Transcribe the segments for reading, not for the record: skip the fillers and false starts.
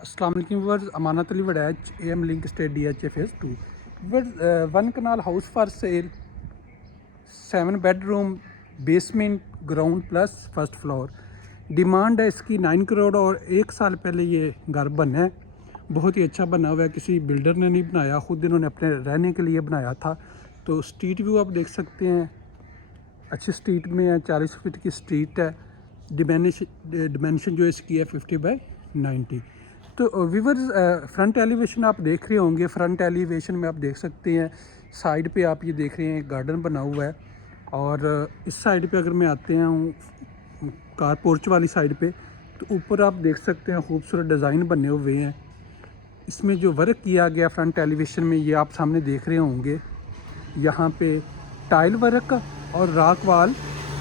अस्सलाम वालेकुम viewers, Amanat Ali Waraich M link estate DHA phase 2 viewers, one kanal house for sale, 7 bedroom, basement, ground plus first floor. Demand है इसकी 9 करोड़ और 1 साल पहले ये घर बना है। बहुत ही अच्छा बना हुआ है, किसी बिल्डर ने नहीं बनाया, ख़ुद इन्होंने अपने रहने के लिए बनाया था। तो स्ट्रीट व्यू आप देख सकते हैं, अच्छी स्ट्रीट में है, 40 फीट की स्ट्रीट है। डिमेंशन जो इसकी है 50/90। तो व्यूअर्स, फ्रंट एलिवेशन आप देख रहे होंगे। फ्रंट एलिवेशन में आप देख सकते हैं, साइड पे आप ये देख रहे हैं गार्डन बना हुआ है। और इस साइड पे अगर मैं आते हैं कार पोर्च वाली साइड पे, तो ऊपर आप देख सकते हैं खूबसूरत डिज़ाइन बने हुए हैं। इसमें जो वर्क किया गया फ्रंट एलिवेशन में, ये आप सामने देख रहे होंगे। यहाँ पे टाइल वर्क और राक वाल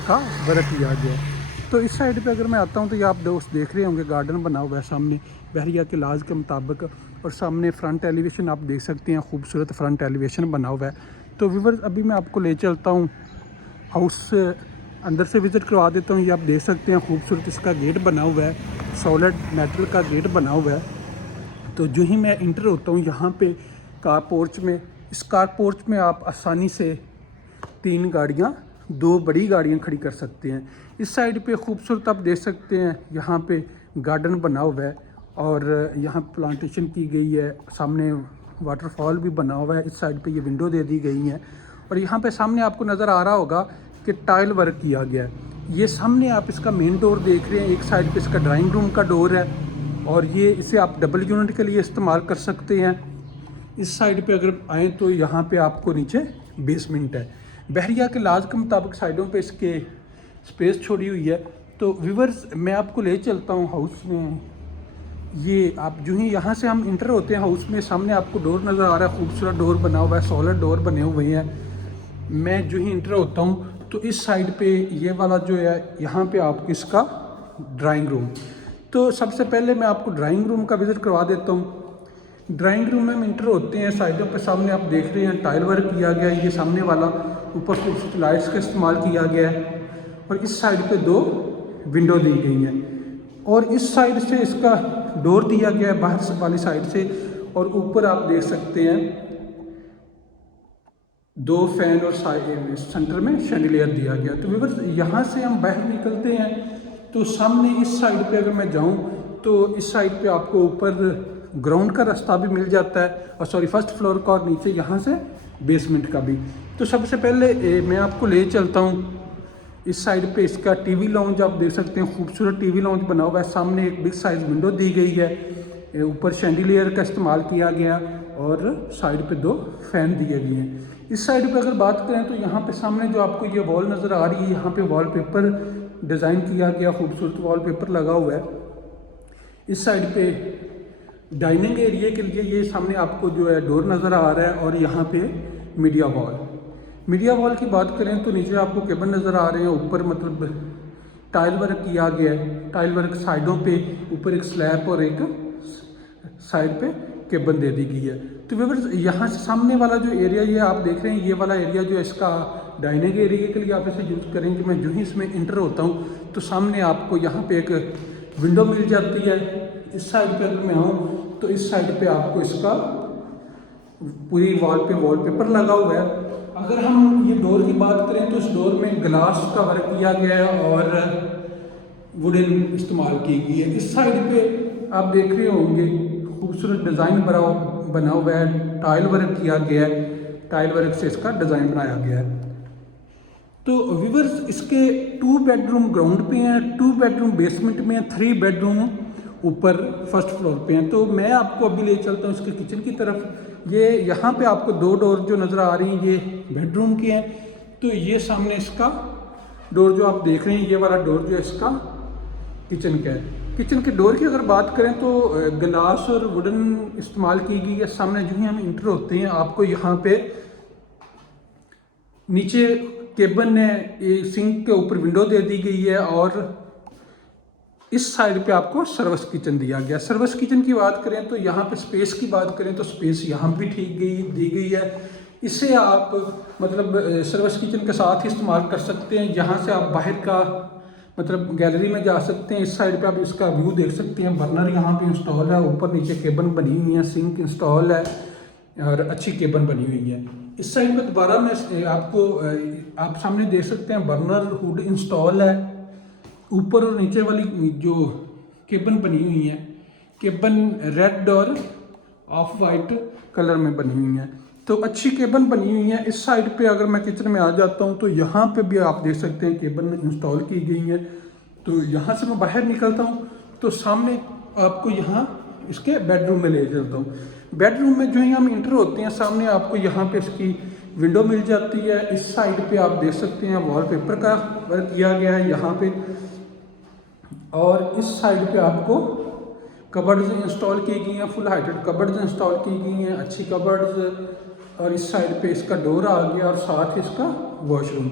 का वर्क किया गया है। तो इस साइड पे अगर मैं आता हूँ तो ये आप दोस्त देख रहे होंगे गार्डन बना हुआ है सामने बहरिया के लाज के मुताबिक। और सामने फ्रंट एलिवेशन आप देख सकते हैं, खूबसूरत फ्रंट एलिवेशन बना हुआ है। तो व्यूअर्स, अभी मैं आपको ले चलता हूँ हाउस, अंदर से विज़िट करवा देता हूँ। ये आप देख सकते हैं खूबसूरत इसका गेट बना हुआ है, सॉलिड मेटल का गेट बना हुआ है। तो जो ही मैं इंटर होता हूँ यहाँ पे कार पोर्च में, इस कार पोर्च में आप आसानी से 3 गाड़ियाँ, 2 बड़ी गाड़ियाँ खड़ी कर सकते हैं। इस साइड पे खूबसूरत आप देख सकते हैं, यहाँ पे गार्डन बना हुआ है और यहाँ प्लांटेशन की गई है। सामने वाटरफॉल भी बना हुआ है। इस साइड पे ये विंडो दे दी गई हैं। और यहाँ पे सामने आपको नज़र आ रहा होगा कि टाइल वर्क किया गया है। ये सामने आप इसका मेन डोर देख रहे हैं, एक साइड पे इसका ड्राइंग रूम का डोर है और ये इसे आप डबल यूनिट के लिए इस्तेमाल कर सकते हैं। इस साइड पे अगर आएँ तो यहाँ पे आपको नीचे बेसमेंट है। बहरिया के लाज के मुताबिक साइडों पे इसके स्पेस छोड़ी हुई है। तो व्यूअर्स, मैं आपको ले चलता हूँ हाउस में। ये आप जो ही यहाँ से हम इंटर होते हैं हाउस में, सामने आपको डोर नज़र आ रहा है, खूबसूरत डोर बना हुआ है, सॉलिड डोर बने हुए हैं। मैं जो ही इंटर होता हूँ तो इस साइड पे ये वाला जो है, यहाँ पे आपको इसका ड्राइंग रूम। तो सबसे पहले मैं आपको ड्राइंग रूम का विज़िट करवा देता हूँ। ड्राइंग रूम में हम इंटर होते हैं, साइडों पे सामने आप देख रहे हैं टाइल वर्क किया गया है। ये सामने वाला ऊपर कुछ लाइट्स का इस्तेमाल किया गया है और इस साइड पे 2 विंडो दी गई हैं और इस साइड से इसका डोर दिया गया है बाहर वाली साइड से। और ऊपर आप देख सकते हैं 2 फैन और सेंटर में शैंडिलियर दिया गया। तो व्यूअर्स, यहाँ से हम बाहर निकलते हैं तो सामने इस साइड पे अगर मैं जाऊँ तो इस साइड पे आपको ऊपर ग्राउंड का रास्ता भी मिल जाता है, और सॉरी फर्स्ट फ्लोर का, और नीचे यहाँ से बेसमेंट का भी। तो सबसे पहले मैं आपको ले चलता हूँ इस साइड पे। इसका टीवी लाउंज आप देख सकते हैं, खूबसूरत टीवी लाउंज बना हुआ है। सामने एक बिग साइज विंडो दी गई है, ऊपर शैंडिलियर का इस्तेमाल किया गया और साइड पे 2 फैन दिए गए हैं। इस साइड पे अगर बात करें तो यहाँ पे सामने जो आपको ये वॉल नज़र आ रही है, यहाँ पे वॉलपेपर डिज़ाइन किया गया, खूबसूरत वॉलपेपर लगा हुआ है। इस साइड पे डाइनिंग एरिया के लिए ये सामने आपको जो है डोर नज़र आ रहा है और यहाँ पे मीडिया वॉल की बात करें तो नीचे आपको केबल नज़र आ रहे हैं। ऊपर मतलब टाइल वर्क किया गया है, टाइल वर्क साइडों पे, ऊपर एक स्लैब और एक साइड पे केबल दे दी गई है। तो व्यूअर्स, यहाँ से सामने वाला जो एरिया ये आप देख रहे हैं, ये वाला एरिया जो है इसका डाइनिंग एरिया के लिए आप इसे यूज़ करेंगे। मैं जो ही इसमें इंटर होता हूँ तो सामने आपको यहाँ पे एक विंडो मिल जाती है। इस साइड पे अगर मैं आऊँ तो इस साइड पे आपको इसका पूरी वॉल पे वॉलपेपर लगा हुआ है। अगर हम ये डोर की बात करें तो इस डोर में ग्लास का वर्क किया गया है और वुडन इस्तेमाल की गई है। इस साइड पे आप देख रहे होंगे खूबसूरत डिज़ाइन बना हुआ है, टाइल वर्क किया गया है, टाइल वर्क से इसका डिज़ाइन बनाया गया है। तो व्यूअर्स, इसके 2 बेडरूम ग्राउंड पे हैं, 2 बेडरूम बेसमेंट में हैं, 3 बेडरूम ऊपर फर्स्ट फ्लोर पे हैं। तो मैं आपको अभी ले चलता हूँ इसके किचन की तरफ। ये यहाँ पे आपको 2 डोर जो नज़र आ रही हैं ये बेडरूम की हैं। तो ये सामने इसका डोर जो आप देख रहे हैं, ये वाला डोर जो है इसका किचन का है। किचन के डोर की अगर बात करें तो ग्लास और वुडन इस्तेमाल की गई है। सामने जो ही हम इंटर होते हैं आपको यहाँ पे नीचे केबन है, सिंक के ऊपर विंडो दे दी गई है और इस साइड पे आपको सर्विस किचन दिया गया। सर्विस किचन की बात करें तो यहाँ पे स्पेस की बात करें तो स्पेस यहाँ भी दी गई है। इसे आप मतलब सर्विस किचन के साथ ही इस्तेमाल कर सकते हैं। यहाँ से आप बाहर का मतलब गैलरी में जा सकते हैं। इस साइड पे आप इसका व्यू देख सकते हैं। बर्नर यहाँ पे इंस्टॉल है, ऊपर नीचे केबन बनी हुई है, सिंक इंस्टॉल है और अच्छी केबन बनी हुई है। इस साइड पे दोबारा मैं आपको आप सामने देख सकते हैं बर्नर हुड इंस्टॉल है। ऊपर और नीचे वाली जो केबन बनी हुई है, केबन रेड और ऑफ वाइट कलर में बनी हुई है, तो अच्छी केबन बनी हुई है। इस साइड पे अगर मैं किचन में आ जाता हूँ तो यहाँ पे भी आप देख सकते हैं केबन इंस्टॉल की गई है। तो यहाँ से मैं बाहर निकलता हूँ तो सामने आपको यहाँ इसके बेडरूम में ले चलता हूँ। बेडरूम में जो ही हम इंटर होते हैं सामने आपको यहाँ पे इसकी विंडो मिल जाती है। इस साइड पे आप देख सकते हैं वॉलपेपर का वर्क किया गया है यहाँ पे, और इस साइड पे आपको कबर्ड्स इंस्टॉल की गई हैं, फुल हाइटेड कबर्ड्स इंस्टॉल की गई हैं, अच्छी कबर्ड्स। और इस साइड पे इसका डोर आ गया और साथ ही इसका वॉशरूम।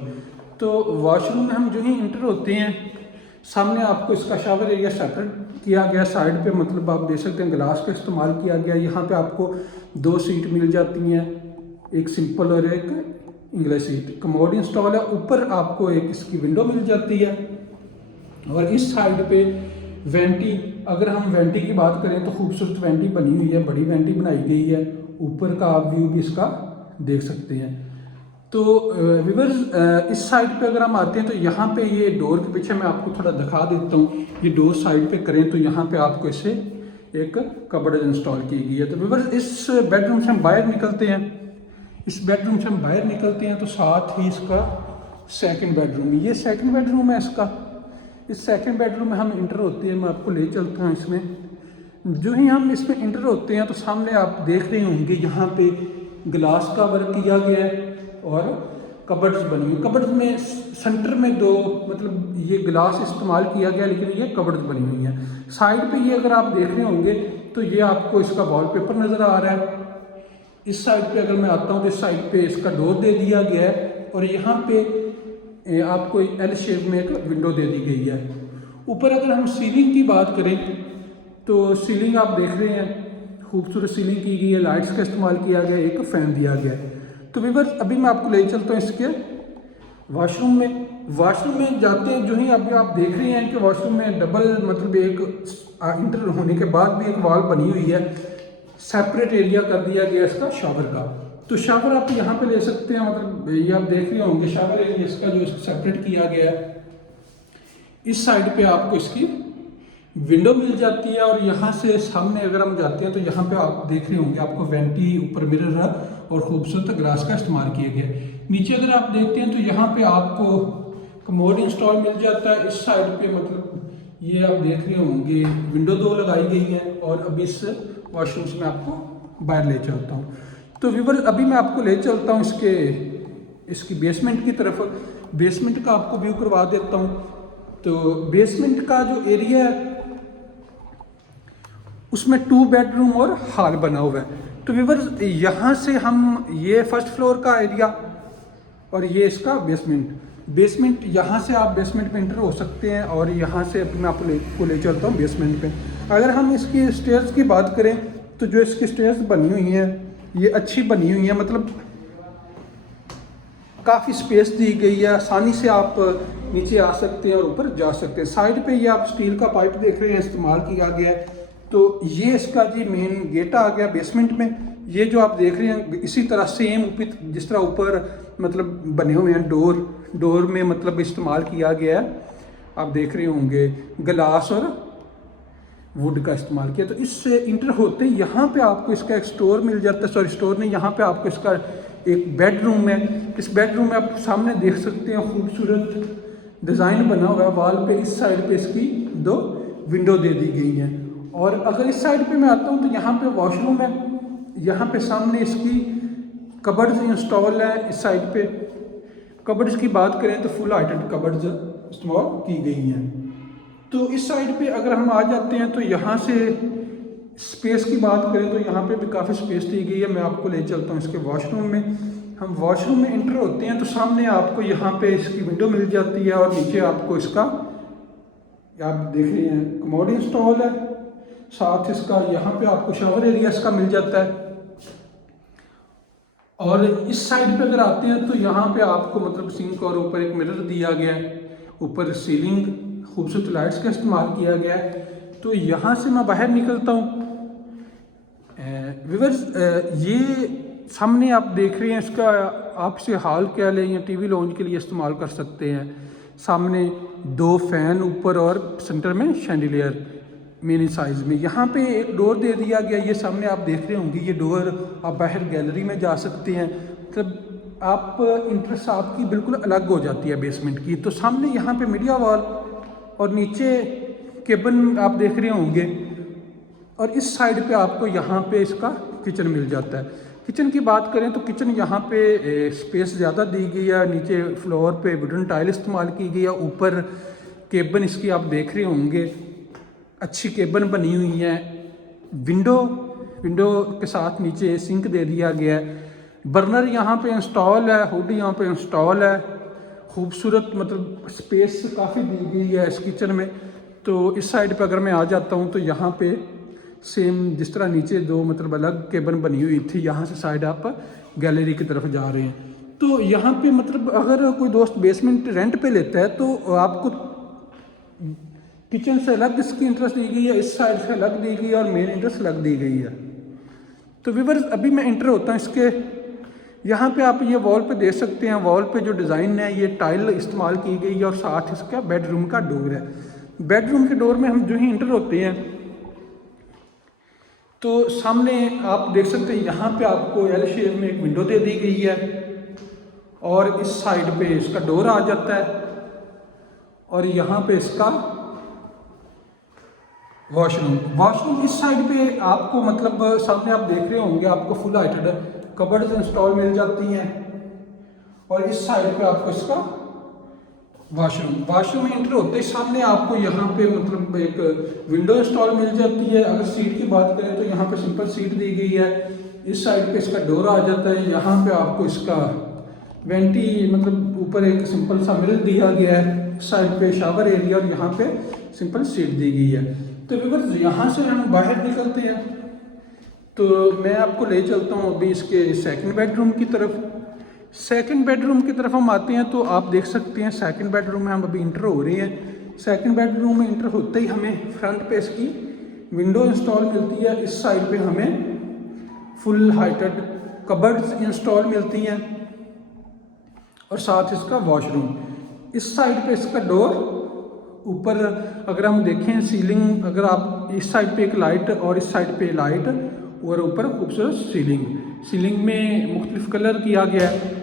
तो वॉशरूम में हम जो ही इंटर होते हैं सामने आपको इसका शावर एरिया सेपरेट किया गया साइड पे, मतलब आप देख सकते हैं ग्लास का इस्तेमाल किया गया। यहाँ पे आपको 2 सीट मिल जाती हैं, एक सिंपल और एक इंग्लिश सीट। कमोड इंस्टॉल है, ऊपर आपको एक इसकी विंडो मिल जाती है। और इस साइड पे वेंटी, अगर हम वेंटी की बात करें तो खूबसूरत वेंटी बनी हुई है, बड़ी वेंटी बनाई गई है। ऊपर का आप व्यू भी इसका देख सकते हैं। तो व्यूअर्स इस साइड पे अगर हम आते हैं तो यहाँ पे ये डोर के पीछे मैं आपको थोड़ा दिखा देता हूँ। ये डोर साइड पे करें तो यहाँ पे आपको इसे एक कबर्ड इंस्टॉल की गई है। तो व्यूअर्स इस बेडरूम से हम बाहर निकलते हैं। इस बेडरूम से हम बाहर निकलते हैं तो साथ ही इसका सेकंड बेडरूम, ये सेकंड बेडरूम है इसका। इस सेकंड बेडरूम में हम इंटर होते हैं, मैं आपको ले चलता हूँ इसमें। जो ही हम इसमें इंटर होते हैं तो सामने आप देख रहे होंगे यहाँ पे ग्लास का वर्क किया गया है और कबर्ड्स बनी हुई। कबर्ड्स में सेंटर में 2 मतलब ये ग्लास इस्तेमाल किया गया, लेकिन ये कबर्ड्स बनी हुई हैं। साइड पे ये अगर आप देख रहे होंगे तो ये आपको इसका वॉलपेपर नज़र आ रहा है। इस साइड पे अगर मैं आता हूँ तो इस साइड पे इसका डोर दे दिया गया है और यहाँ पे आपको एल शेप में एक विंडो दे दी गई है। ऊपर अगर हम सीलिंग की बात करें तो सीलिंग आप देख रहे हैं, खूबसूरत सीलिंग की गई है, लाइट्स का इस्तेमाल किया गया है, एक फ़ैन दिया गया है। तो व्यूअर्स अभी मैं आपको ले चलता हूँ इसके वॉशरूम में। वॉशरूम में जाते हैं, जो ही अभी आप देख रहे हैं कि वॉशरूम में डबल मतलब एक इंटर होने के बाद भी एक वॉल बनी हुई है, सेपरेट एरिया कर दिया गया इसका शावर का। तो शावर आप यहाँ पे ले सकते हैं, मतलब ये आप देख रहे होंगे शावर एरिया इसका जो सेपरेट किया गया है। इस साइड पे आपको इसकी विंडो मिल जाती है और यहाँ से सामने अगर हम जाते हैं तो यहाँ पे आप देख रहे होंगे आपको वेंटी, ऊपर मिरर और खूबसूरत ग्लास का इस्तेमाल किया गया है। नीचे अगर आप देखते हैं तो यहाँ पे आपको कमोड इंस्टॉल मिल जाता है। इस साइड पे मतलब ये आप देख रहे होंगे विंडो 2 लगाई गई है। और अभी इस वॉशरूम से मैं आपको बाहर ले चलता हूँ। तो व्यूअर्स अभी मैं आपको ले चलता हूँ इसकी बेसमेंट की तरफ। बेसमेंट का आपको व्यू करवा देता हूँ। तो बेसमेंट का जो एरिया है उसमें 2 बेडरूम और हॉल बना हुआ है। तो व्यूअर्स यहाँ से हम ये फर्स्ट फ्लोर का एरिया और ये इसका बेसमेंट यहाँ से आप बेसमेंट में इंटर हो सकते हैं। और यहाँ से मैं आपको ले चलता हूँ बेसमेंट पे। अगर हम इसकी स्टेयर्स की बात करें तो जो इसकी स्टेयर्स बनी हुई हैं ये अच्छी बनी हुई है, मतलब काफ़ी स्पेस दी गई है, आसानी से आप नीचे आ सकते हैं और ऊपर जा सकते हैं। साइड पे ये आप स्टील का पाइप देख रहे हैं इस्तेमाल किया गया है। तो ये इसका जी मेन गेट आ गया बेसमेंट में। ये जो आप देख रहे हैं इसी तरह सेम जिस तरह ऊपर मतलब बने हुए हैं डोर में मतलब इस्तेमाल किया गया है। आप देख रहे होंगे ग्लास और वुड का इस्तेमाल किया। तो इससे इंटर होते ही यहाँ पे आपको इसका एक स्टोर मिल जाता है। सॉरी स्टोर नहीं, यहाँ पे आपको इसका एक बेडरूम है। इस बेडरूम में आप सामने देख सकते हैं खूबसूरत डिज़ाइन बना हुआ है वॉल पे। इस साइड पे इसकी 2 विंडो दे दी गई हैं। और अगर इस साइड पे मैं आता हूँ तो यहाँ पे वॉशरूम है। यहाँ पे सामने इसकी कबर्ड्स इंस्टॉल है। इस साइड पे कबर्ड्स की बात करें तो फुल हाइटेड कबर्ड्स इस्तेमाल की गई हैं। तो इस साइड पे अगर हम आ जाते हैं तो यहाँ से स्पेस की बात करें तो यहाँ पे भी काफ़ी स्पेस दी गई है। मैं आपको ले चलता हूँ इसके वॉशरूम में। हम वॉशरूम में इंटर होते हैं तो सामने आपको यहाँ पे इसकी विंडो मिल जाती है और नीचे आपको इसका आप देख रहे हैं कमोड इंस्टॉल है। साथ इसका यहाँ पे आपको शावर एरिया इसका मिल जाता है। और इस साइड पे अगर आते हैं तो यहाँ पे आपको मतलब सिंक और ऊपर एक मिरर दिया गया है। ऊपर सीलिंग खूबसूरत लाइट्स का इस्तेमाल किया गया है। तो यहाँ से मैं बाहर निकलता हूँ। व्यूअर्स, ये सामने आप देख रहे हैं, इसका आप इसे हॉल क्या लें या टीवी लॉन्च के लिए इस्तेमाल कर सकते हैं। सामने 2 फैन ऊपर और सेंटर में शैंडिलियर मिनी साइज़ में। यहाँ पे एक डोर दे दिया गया, ये सामने आप देख रहे होंगे, ये डोर आप बाहर गैलरी में जा सकते हैं। मतलब आप इंटरेस्ट आपकी बिल्कुल अलग हो जाती है बेसमेंट की। तो सामने यहाँ पे मीडिया वॉल और नीचे केबिन आप देख रहे होंगे, और इस साइड पे आपको यहाँ पे इसका किचन मिल जाता है। किचन की बात करें तो किचन यहाँ पे स्पेस ज़्यादा दी गई है। नीचे फ्लोर पे वुडन टाइल इस्तेमाल की गई है। ऊपर केबिन इसकी आप देख रहे होंगे, अच्छी केबिन बनी हुई है। विंडो के साथ नीचे सिंक दे दिया गया है। बर्नर यहाँ पे इंस्टॉल है, हुड यहाँ पे इंस्टॉल है। खूबसूरत मतलब स्पेस काफ़ी दी गई है इस किचन में। तो इस साइड पे अगर मैं आ जाता हूँ तो यहाँ पे सेम जिस तरह नीचे 2 मतलब अलग केबिन बनी हुई थी, यहाँ से साइड आप गैलरी की तरफ जा रहे हैं। तो यहाँ पे मतलब अगर कोई दोस्त बेसमेंट रेंट पे लेता है तो आपको किचन से अलग इसकी इंटरेस्ट दी गई है, इस साइड से अलग दी गई है और मेन इंटरेस्ट अलग दी गई है। तो व्यूअर्स, अभी मैं इंटर होता हूँ इसके। यहाँ पे आप ये वॉल पे देख सकते हैं, वॉल पे जो डिज़ाइन है ये टाइल इस्तेमाल की गई है और साथ इसका बेडरूम का डोर है। बेडरूम के डोर में हम जो ही इंटर होते हैं तो सामने आप देख सकते हैं, यहाँ पे आपको एल शेप में एक विंडो दे दी गई है और इस साइड पे इसका डोर आ जाता है और यहाँ पे इसका वॉशरूम इस साइड पे आपको मतलब सामने आप देख रहे होंगे, आपको फुल हाइटेड कबर्ड्स इंस्टॉल मिल जाती हैं और इस साइड पे आपको इसका वॉशरूम में इंटर होते ही सामने आपको यहाँ पे मतलब एक विंडो इंस्टॉल मिल जाती है। अगर सीट की बात करें तो यहाँ पे सिंपल सीट दी गई है। इस साइड पे इसका डोर आ जाता है। यहाँ पे आपको इसका वेंटी मतलब ऊपर एक सिंपल सा मिरर दिया गया है। इस साइड पे शावर एरिया और यहाँ पे सिंपल सीट दी गई है। तो व्यूअर्स, यहाँ से हम बाहर निकलते हैं तो मैं आपको ले चलता हूँ अभी इसके सेकंड बेडरूम की तरफ। सेकंड बेडरूम की तरफ हम आते हैं तो आप देख सकते हैं सेकंड बेडरूम में हम अभी इंटर हो रहे हैं। सेकंड बेडरूम में इंटर होते ही हमें फ्रंट पे इसकी विंडो इंस्टॉल मिलती है। इस साइड पे हमें फुल हाइटेड कबर्ड्स इंस्टॉल मिलती हैं और साथ इसका वॉशरूम। इस साइड पे इसका डोर, ऊपर अगर हम देखें सीलिंग, अगर आप इस साइड पे एक लाइट और इस साइड पे लाइट और ऊपर खूबसूरत सीलिंग में मुख्तलिफ कलर किया गया है।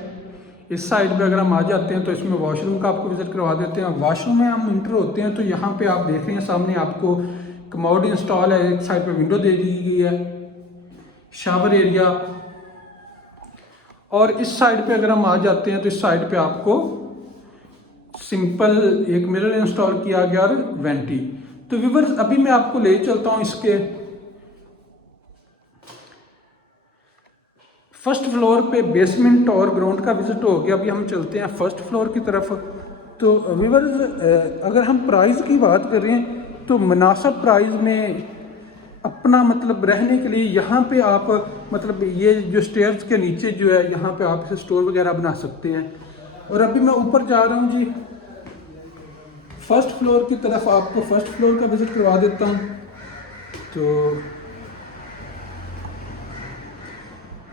इस साइड पे अगर हम आ जाते हैं तो इसमें वॉशरूम का आपको विजिट करवा देते हैं। वॉशरूम में हम इंटर होते हैं तो यहाँ पे आप देख रहे हैं सामने आपको कमोड इंस्टॉल है, एक साइड पे विंडो दे दी गई है, शावर एरिया। और इस साइड पे अगर हम आ जाते हैं तो इस साइड पे आपको सिंपल एक मिरर इंस्टॉल किया गया और वेंटी। तो व्यूअर्स, अभी मैं आपको ले चलता हूँ इसके फर्स्ट फ्लोर पे। बेसमेंट और ग्राउंड का विजिट हो गया, अभी हम चलते हैं फर्स्ट फ्लोर की तरफ। तो व्यूअर्स, अगर हम प्राइस की बात करें तो मुनासिब प्राइस में अपना मतलब रहने के लिए यहाँ पे आप मतलब ये जो स्टेयर्स के नीचे जो है यहाँ पे आप इसे स्टोर वगैरह बना सकते हैं। और अभी मैं ऊपर जा रहा हूँ जी फर्स्ट फ्लोर की तरफ, आपको फर्स्ट फ्लोर का विजिट करवा देता हूँ। तो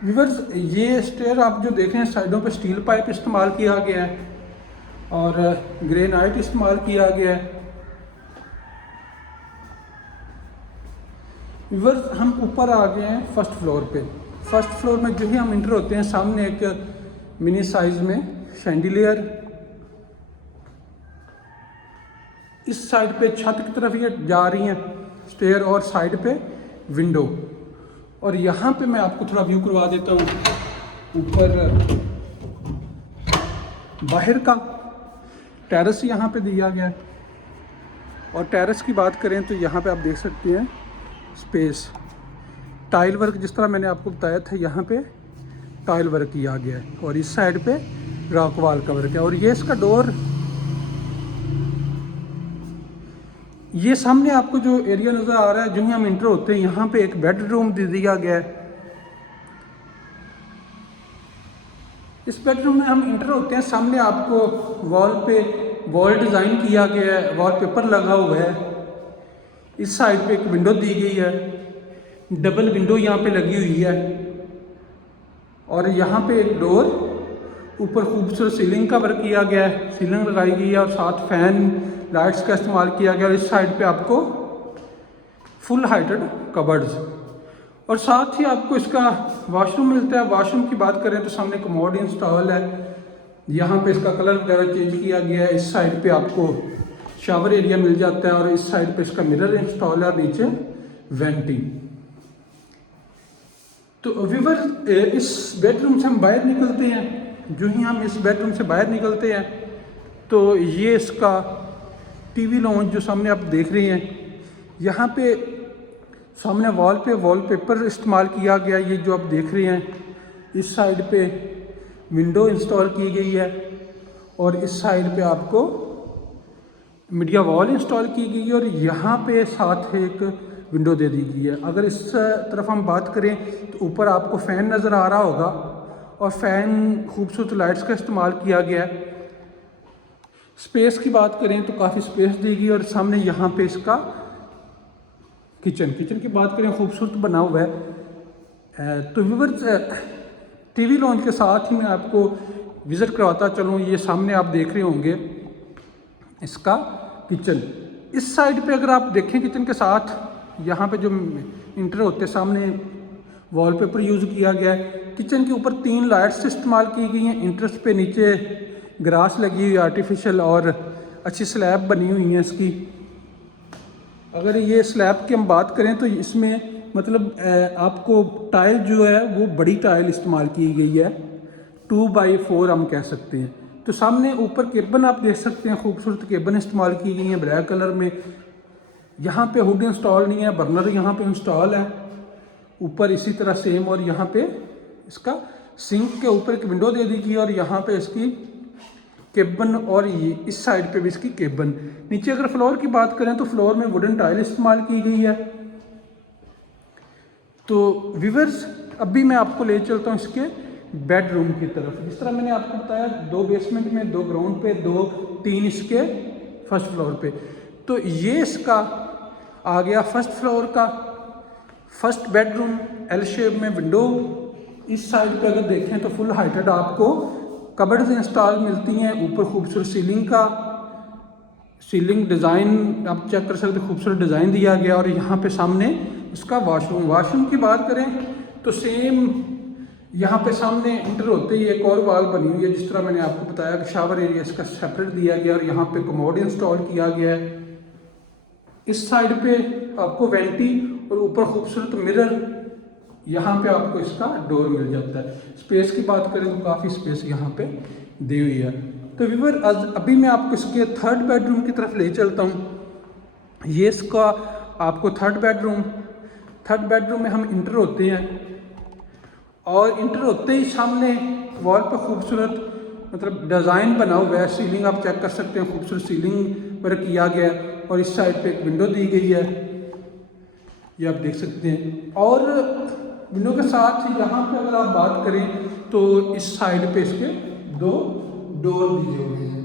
व्यूअर्स, ये स्टेयर आप जो देख रहे हैं साइडों पे स्टील पाइप इस्तेमाल किया गया है और ग्रेनाइट इस्तेमाल किया गया है। व्यूअर्स, हम ऊपर आ गए हैं फर्स्ट फ्लोर पे। फर्स्ट फ्लोर में जो ही हम इंटर होते हैं सामने एक मिनी साइज में शैंडिलियर, इस साइड पे छत की तरफ ये जा रही हैं स्टेयर और साइड पे विंडो। और यहाँ पे मैं आपको थोड़ा व्यू करवा देता हूँ ऊपर बाहर का। टेरेस यहाँ पे दिया गया है और टेरेस की बात करें तो यहाँ पे आप देख सकते हैं स्पेस, टाइल वर्क जिस तरह मैंने आपको बताया था यहाँ पे टाइल वर्क किया गया है और इस साइड पे रॉक वॉल का वर्क है। और ये इसका डोर, ये सामने आपको जो एरिया नज़र आ रहा है जो ही हम इंटर होते हैं यहाँ पे एक बेडरूम दे दिया गया है। इस बेडरूम में हम इंटर होते हैं, सामने आपको वॉल पे वॉल डिज़ाइन किया गया है, वॉलपेपर लगा हुआ है। इस साइड पे एक विंडो दी गई है, डबल विंडो यहाँ पे लगी हुई है और यहाँ पे एक डोर, ऊपर खूबसूरत सीलिंग का वर्क किया गया है, सीलिंग लगाई गई है और साथ फैन लाइट्स का इस्तेमाल किया गया और इस साइड पे आपको फुल हाइटेड कबर्ड्स और साथ ही आपको इसका वॉशरूम मिलता है। वॉशरूम की बात करें तो सामने कमोड इंस्टॉल है, यहाँ पे इसका कलर वगैरह चेंज किया गया है। इस साइड पे आपको शावर एरिया मिल जाता है और इस साइड पे इसका मिरर इंस्टॉल है और नीचे वेंटिंग। तो व्यूअर इस बेडरूम से हम बाहर निकलते हैं। जो ही हम इस बेडरूम से बाहर निकलते हैं तो ये इसका टीवी लॉन्च जो सामने आप देख रहे हैं, यहाँ पे सामने वॉल पे वॉलपेपर इस्तेमाल किया गया। ये जो आप देख रहे हैं, इस साइड पे विंडो इंस्टॉल की गई है और इस साइड पे आपको मीडिया वॉल इंस्टॉल की गई है और यहाँ पे साथ एक विंडो दे दी गई है। अगर इस तरफ हम बात करें तो ऊपर आपको फ़ैन नज़र आ रहा होगा और फ़ैन खूबसूरत लाइट्स का इस्तेमाल किया गया है। स्पेस की बात करें तो काफ़ी स्पेस दी गई और सामने यहाँ पे इसका किचन की बात करें खूबसूरत बना हुआ है। तो व्यूअर्स टीवी लॉन्च के साथ ही मैं आपको विज़िट करवाता चलूँ। ये सामने आप देख रहे होंगे इसका किचन। इस साइड पे अगर आप देखें किचन के साथ यहाँ पे जो इंटर होते सामने वॉलपेपर यूज़ किया गया है। किचन के ऊपर 3 लाइट्स इस्तेमाल की गई हैं। इंटरेस्ट पे नीचे ग्रास लगी हुई आर्टिफिशियल और अच्छी स्लैब बनी हुई है इसकी। अगर ये स्लैब की हम बात करें तो इसमें मतलब आपको टाइल जो है वो बड़ी टाइल इस्तेमाल की गई है, 2x4 हम कह सकते हैं। तो सामने ऊपर केबन आप देख सकते हैं, खूबसूरत केबन इस्तेमाल की गई है ब्लैक कलर में। यहाँ पे हुड इंस्टॉल नहीं है, बर्नर यहाँ पे इंस्टॉल है ऊपर इसी तरह सेम। और यहाँ पे इसका सिंक के ऊपर एक विंडो दे दी गई और यहाँ पे इसकी केबन और ये इस साइड पे भी इसकी केबन। नीचे अगर फ्लोर की बात करें तो फ्लोर में वुडन टाइल इस्तेमाल की गई है। तो व्यूअर्स अभी मैं आपको ले चलता हूँ इसके बेडरूम की तरफ। जिस तरह मैंने आपको बताया 2 बेसमेंट में, 2 ग्राउंड पे, 3 इसके फर्स्ट फ्लोर पे। तो ये इसका आ गया फर्स्ट फ्लोर का फर्स्ट बेडरूम, एल शेप में विंडो। इस साइड पे अगर देखें तो फुल हाइटेड आपको कबर्ड्स इंस्टॉल मिलती हैं। ऊपर खूबसूरत सीलिंग डिज़ाइन आप चेक कर सकते, खूबसूरत डिज़ाइन दिया गया। और यहाँ पे सामने इसका वॉशरूम की बात करें तो सेम यहाँ पे सामने इंटर होते ही एक और वॉल बनी हुई है। जिस तरह मैंने आपको बताया कि शावर एरिया इसका सेपरेट दिया गया और यहाँ पे कमोड इंस्टॉल किया गया है। इस साइड पे आपको वेंटी और ऊपर खूबसूरत मिरर, यहाँ पे आपको इसका डोर मिल जाता है। स्पेस की बात करें तो काफ़ी स्पेस यहाँ पे दी हुई है। तो व्यूअर अभी मैं आपको इसके थर्ड बेडरूम की तरफ ले चलता हूँ। ये इसका आपको थर्ड बेडरूम में हम इंटर होते हैं और इंटर होते ही सामने वॉल पर खूबसूरत मतलब डिज़ाइन बना हुआ है। सीलिंग आप चेक कर सकते हैं, खूबसूरत सीलिंग पर किया गया है और इस साइड पे एक विंडो दी गई है, ये आप देख सकते हैं। और विंडो के साथ ही यहाँ पे अगर आप बात करें तो इस साइड पे इसके 2 डोर दिए हुए हैं।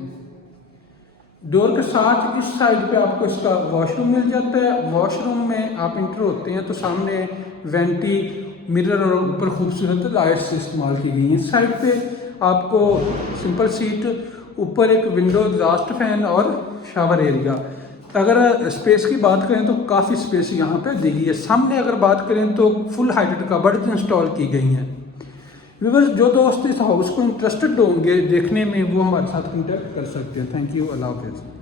डोर के साथ इस साइड पे आपको इसका वॉशरूम मिल जाता है। वॉशरूम में आप इंटर होते हैं तो सामने वेंटी, मिरर और ऊपर खूबसूरत लाइट्स इस्तेमाल की गई हैं। इस साइड पे आपको सिंपल सीट, ऊपर एक विंडो, एग्जॉस्ट फैन और शावर एरिया। अगर स्पेस की बात करें तो काफ़ी स्पेस यहाँ पे दी गई है। सामने अगर बात करें तो फुल हाइटेड कबर्ड्स इंस्टॉल की गई हैं। व्यूअर्स जो दोस्त इस हाउस को इंटरेस्टेड होंगे देखने में वो हमारे साथ कॉन्टैक्ट कर सकते हैं। थैंक यू, अल्लाह हाफ़िज़।